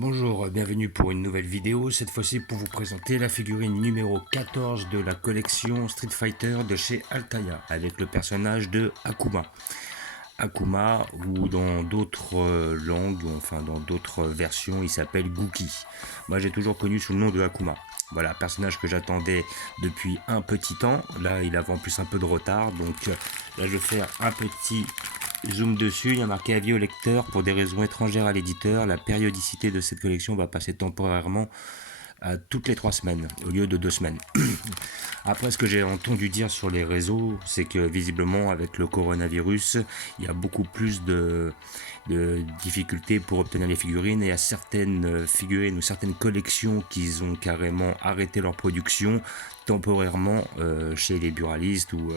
Bonjour, bienvenue pour une nouvelle vidéo, cette fois-ci pour vous présenter la figurine numéro 14 de la collection Street Fighter de chez Altaïa, avec le personnage de Akuma. Akuma, ou dans d'autres langues, enfin dans d'autres versions, il s'appelle Gookie. Moi j'ai toujours connu sous le nom de Akuma. Voilà, personnage que j'attendais depuis un petit temps. Là, il avait en plus un peu de retard, donc là je vais faire un petit zoom dessus. Il y a marqué avis au lecteur pour des raisons étrangères à l'éditeur. La périodicité de cette collection va passer temporairement à toutes les 3 semaines au lieu de 2 semaines. Après, ce que j'ai entendu dire sur les réseaux, c'est que visiblement avec le coronavirus, il y a beaucoup plus de difficultés pour obtenir les figurines, et il y a certaines figurines ou certaines collections qui ont carrément arrêté leur production temporairement chez les buralistes ou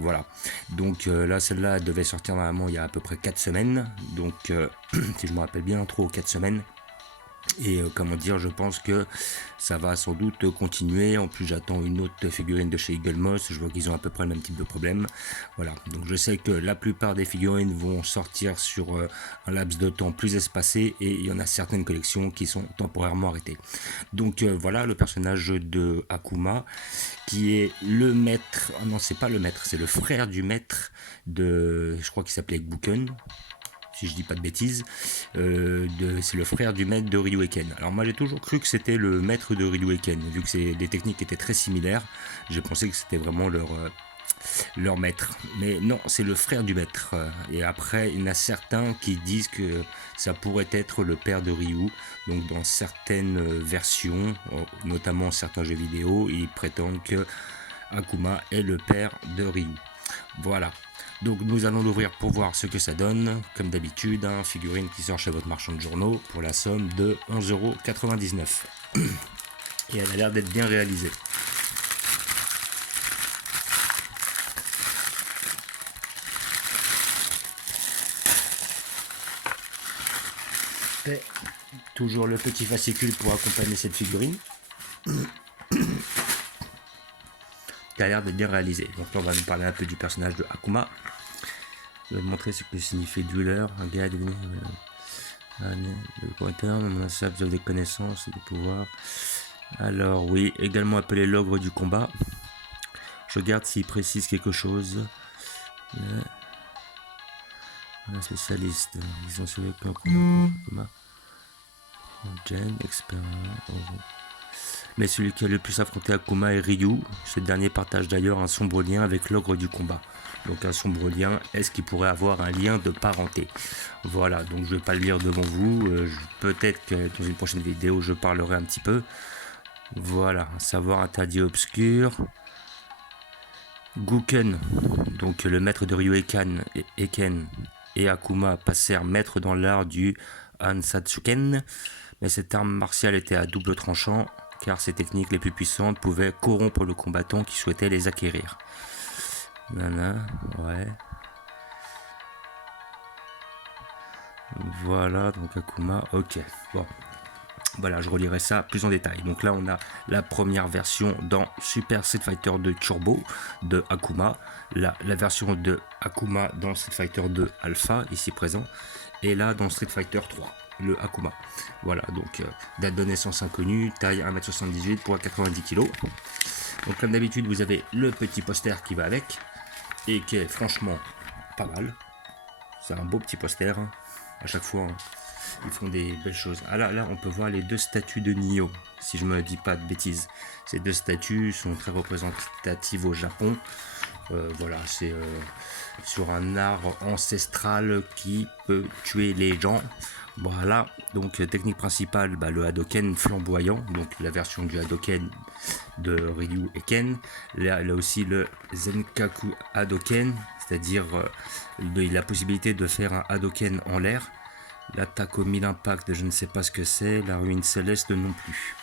voilà. Donc là, celle-là devait sortir normalement il y a à peu près 4 semaines, donc si je me rappelle bien, 3 ou 4 semaines. Et comment dire, je pense que ça va sans doute continuer. En plus, j'attends une autre figurine de chez Eagle Moss. Je vois qu'ils ont à peu près le même type de problème. Voilà, donc je sais que la plupart des figurines vont sortir sur un laps de temps plus espacé, et il y en a certaines collections qui sont temporairement arrêtées. Donc voilà le personnage de Akuma, qui est le maître. Oh non, c'est pas le maître, c'est le frère du maître je crois qu'il s'appelait Guken, si je dis pas de bêtises. C'est le frère du maître de Ryuken. Alors moi j'ai toujours cru que c'était le maître de Ryuken, vu que les techniques étaient très similaires. J'ai pensé que c'était vraiment leur maître. Mais non, c'est le frère du maître. Et après, il y en a certains qui disent que ça pourrait être le père de Ryu. Donc dans certaines versions, notamment certains jeux vidéo, ils prétendent que Akuma est le père de Ryu. Voilà. Donc nous allons l'ouvrir pour voir ce que ça donne. Comme d'habitude, figurine qui sort chez votre marchand de journaux pour la somme de 11,99 €. Et elle a l'air d'être bien réalisée. Et toujours le petit fascicule pour accompagner cette figurine, qui a l'air d'être bien réalisé. Donc là on va nous parler un peu du personnage de Akuma. Je vais montrer ce que signifie Dweller, un gars de pointeur, mon ancêtre vous avez des connaissances et des pouvoirs. Alors oui, également appelé l'ogre du combat. Je regarde s'il précise quelque chose. Un spécialiste, ils ont sauvé qu'un combat. Jen, expert. Mais celui qui a le plus affronté Akuma est Ryu. Ce dernier partage d'ailleurs un sombre lien avec l'ogre du combat. Donc un sombre lien, est-ce qu'il pourrait avoir un lien de parenté? Voilà, donc je ne vais pas le lire devant vous. Peut-être que dans une prochaine vidéo, je parlerai un petit peu. Voilà, un savoir interdit obscur. Guken, donc le maître de Ryuken et Akuma passèrent maître dans l'art du Hansatsuken. Mais cette arme martiale était à double tranchant, car ses techniques les plus puissantes pouvaient corrompre le combattant qui souhaitait les acquérir. Nana, ouais. Voilà, donc Akuma, ok. Bon, voilà, je relirai ça plus en détail. Donc là, on a la première version dans Super Street Fighter 2 Turbo de Akuma. La version de Akuma dans Street Fighter 2 Alpha, ici présent. Et là, dans Street Fighter 3. Le Akuma. Voilà, donc date de naissance inconnue, taille 1m78, poids 90 kg. Donc comme d'habitude, vous avez le petit poster qui va avec, et qui est franchement pas mal. C'est un beau petit poster, hein. À chaque fois, hein, ils font des belles choses. Ah là, on peut voir les 2 statues de Nioh, si je me dis pas de bêtises. Ces 2 statues sont très représentatives au Japon. Voilà, c'est sur un art ancestral qui peut tuer les gens. Voilà, donc technique principale, le Hadoken flamboyant, donc la version du Hadoken de Ryu et Ken. Là aussi le Zenkaku Hadoken, c'est-à-dire la possibilité de faire un Hadoken en l'air. L'attaque au 1000 impact, je ne sais pas ce que c'est. La ruine céleste non plus.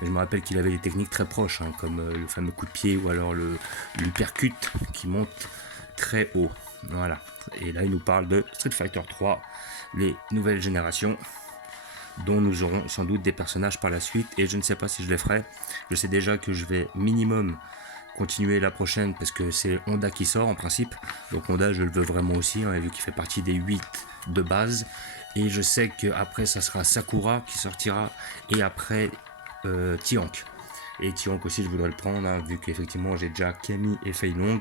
Mais je me rappelle qu'il avait des techniques très proches, hein, comme le fameux coup de pied ou alors l'uppercut qui monte très haut. Voilà. Et là, il nous parle de Street Fighter 3, les nouvelles générations, dont nous aurons sans doute des personnages par la suite. Et je ne sais pas si je les ferai. Je sais déjà que je vais minimum continuer la prochaine parce que c'est Honda qui sort en principe. Donc Honda, je le veux vraiment aussi, hein, vu qu'il fait partie des 8 de base. Et je sais qu'après ça sera Sakura qui sortira, et après Tiank. Et Tiank aussi je voudrais le prendre, hein, vu qu'effectivement j'ai déjà Camille et Fei Long.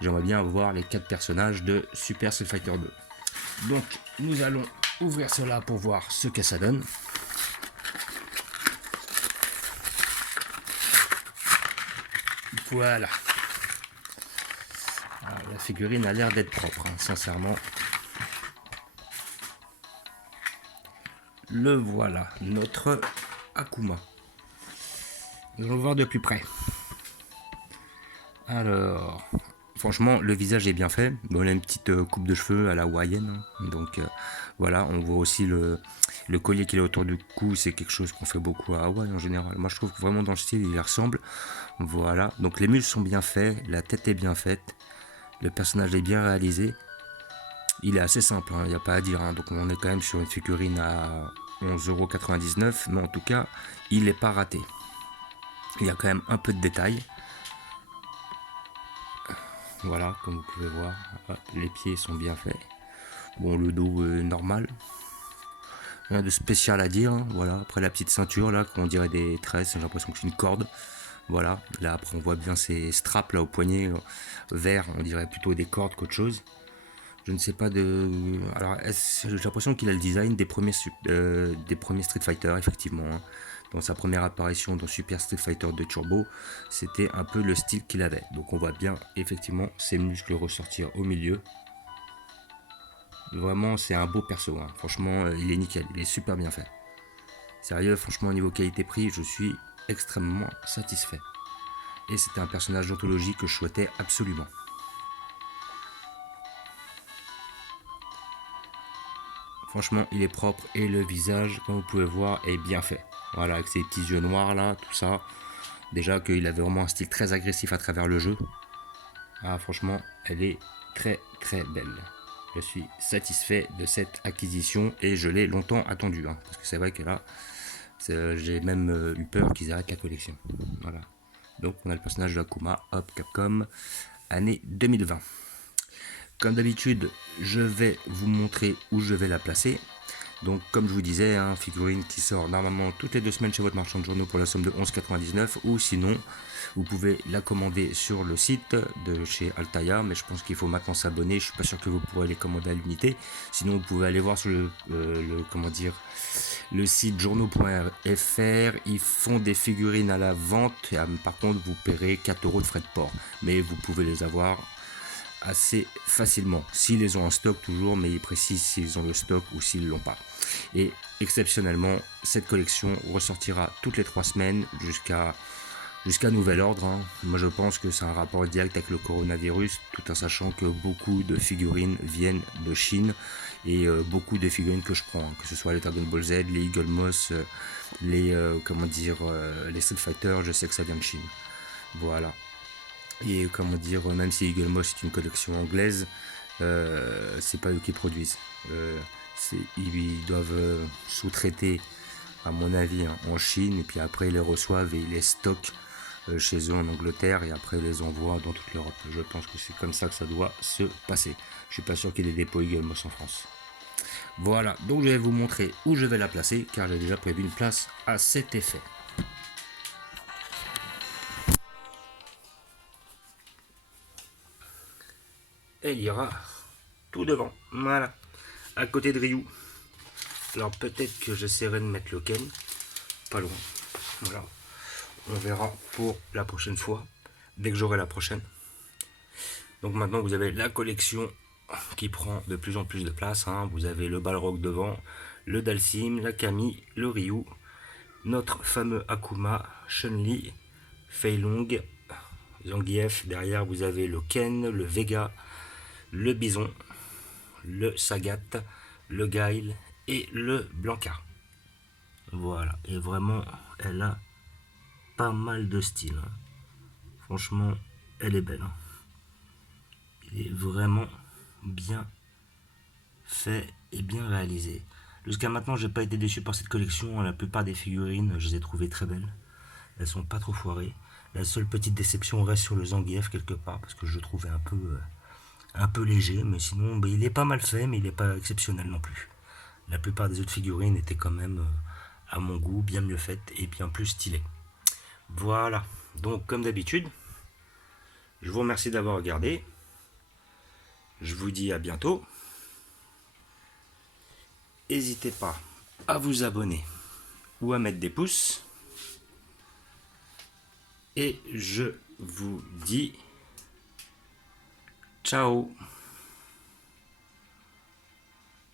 J'aimerais bien voir les 4 personnages de Super Street Fighter 2. Donc nous allons ouvrir cela pour voir ce que ça donne. Voilà. Alors, la figurine a l'air d'être propre, hein, sincèrement. Le voilà, notre Akuma. Nous allons le voir de plus près. Alors, franchement, le visage est bien fait. Bon, il a une petite coupe de cheveux à la hawaïenne. Donc voilà, on voit aussi le collier qu'il a autour du cou. C'est quelque chose qu'on fait beaucoup à Hawaï en général. Moi, je trouve que vraiment dans le style, il y ressemble. Voilà, donc les muscles sont bien faits, la tête est bien faite, le personnage est bien réalisé. Il est assez simple, il n'y a pas à dire. Donc on est quand même sur une figurine à 11,99 €, mais en tout cas, il n'est pas raté. Il y a quand même un peu de détails. Voilà, comme vous pouvez voir, les pieds sont bien faits. Bon, le dos est normal. Rien de spécial à dire. Voilà, après la petite ceinture là, qu'on dirait des tresses, j'ai l'impression que c'est une corde. Voilà, là après on voit bien ces straps là au poignet vert, on dirait plutôt des cordes qu'autre chose. Je ne sais pas de... Alors j'ai l'impression qu'il a le design des premiers Street Fighter, effectivement. Hein. Dans sa première apparition dans Super Street Fighter 2 Turbo, c'était un peu le style qu'il avait. Donc on voit bien effectivement ses muscles ressortir au milieu. Vraiment c'est un beau perso, hein. Franchement il est nickel, il est super bien fait. Sérieux, franchement au niveau qualité-prix, je suis extrêmement satisfait. Et c'était un personnage d'anthologie que je souhaitais absolument. Franchement, il est propre et le visage, comme vous pouvez voir, est bien fait. Voilà, avec ses petits yeux noirs là, tout ça. Déjà qu'il avait vraiment un style très agressif à travers le jeu. Ah, franchement, elle est très très belle. Je suis satisfait de cette acquisition et je l'ai longtemps attendu. Hein, parce que c'est vrai que là, j'ai même eu peur qu'ils arrêtent la collection. Voilà. Donc on a le personnage de Akuma, hop, Capcom, année 2020. Comme d'habitude, je vais vous montrer où je vais la placer. Donc comme je vous disais, hein, figurine qui sort normalement toutes les 2 semaines chez votre marchand de journaux pour la somme de 11,99 €, ou sinon vous pouvez la commander sur le site de chez Altaïa, mais je pense qu'il faut maintenant s'abonner. Je suis pas sûr que vous pourrez les commander à l'unité. Sinon vous pouvez aller voir sur le site journaux.fr. Ils font des figurines à la vente. Par contre vous paierez 4 € de frais de port, mais vous pouvez les avoir assez facilement, s'ils les ont en stock toujours, mais ils précisent s'ils ont le stock ou s'ils l'ont pas. Et exceptionnellement, cette collection ressortira toutes les 3 semaines jusqu'à nouvel ordre. Hein. Moi je pense que c'est un rapport direct avec le coronavirus, tout en sachant que beaucoup de figurines viennent de Chine, et beaucoup de figurines que je prends, hein, que ce soit les Dragon Ball Z, les Eagle Moss, les Street Fighter, je sais que ça vient de Chine. Voilà. Et même si Eagle Moss est une collection anglaise, c'est pas eux qui produisent. Ils doivent sous-traiter, à mon avis, hein, en Chine, et puis après ils les reçoivent et ils les stockent chez eux en Angleterre, et après ils les envoient dans toute l'Europe. Je pense que c'est comme ça que ça doit se passer. Je suis pas sûr qu'il y ait des dépôts Eagle Moss en France. Voilà, donc je vais vous montrer où je vais la placer, car j'ai déjà prévu une place à cet effet. Elle ira tout devant, voilà, à côté de Ryu. Alors peut-être que j'essaierai de mettre le Ken, pas loin, voilà. On verra pour la prochaine fois, dès que j'aurai la prochaine. Donc maintenant vous avez la collection qui prend de plus en plus de place, hein. Vous avez le Balrog devant, le Dalsim, la Camille, le Ryu, notre fameux Akuma, Chun-Li, Fei Long, Zangief. Derrière vous avez le Ken, le Vega, le Bison, le Sagat, le Guile et le Blanca. Voilà, et vraiment elle a pas mal de style, hein. Franchement elle est belle, hein. Il est vraiment bien fait et bien réalisé. Jusqu'à maintenant j'ai pas été déçu par cette collection. La plupart des figurines je les ai trouvées très belles, elles sont pas trop foirées. La seule petite déception reste sur le Zangief quelque part, parce que je le trouvais un peu léger, mais sinon il est pas mal fait, mais il n'est pas exceptionnel non plus. La plupart des autres figurines étaient quand même, à mon goût, bien mieux faites et bien plus stylées. Voilà, donc comme d'habitude, je vous remercie d'avoir regardé. Je vous dis à bientôt. N'hésitez pas à vous abonner ou à mettre des pouces. Et je vous dis ciao.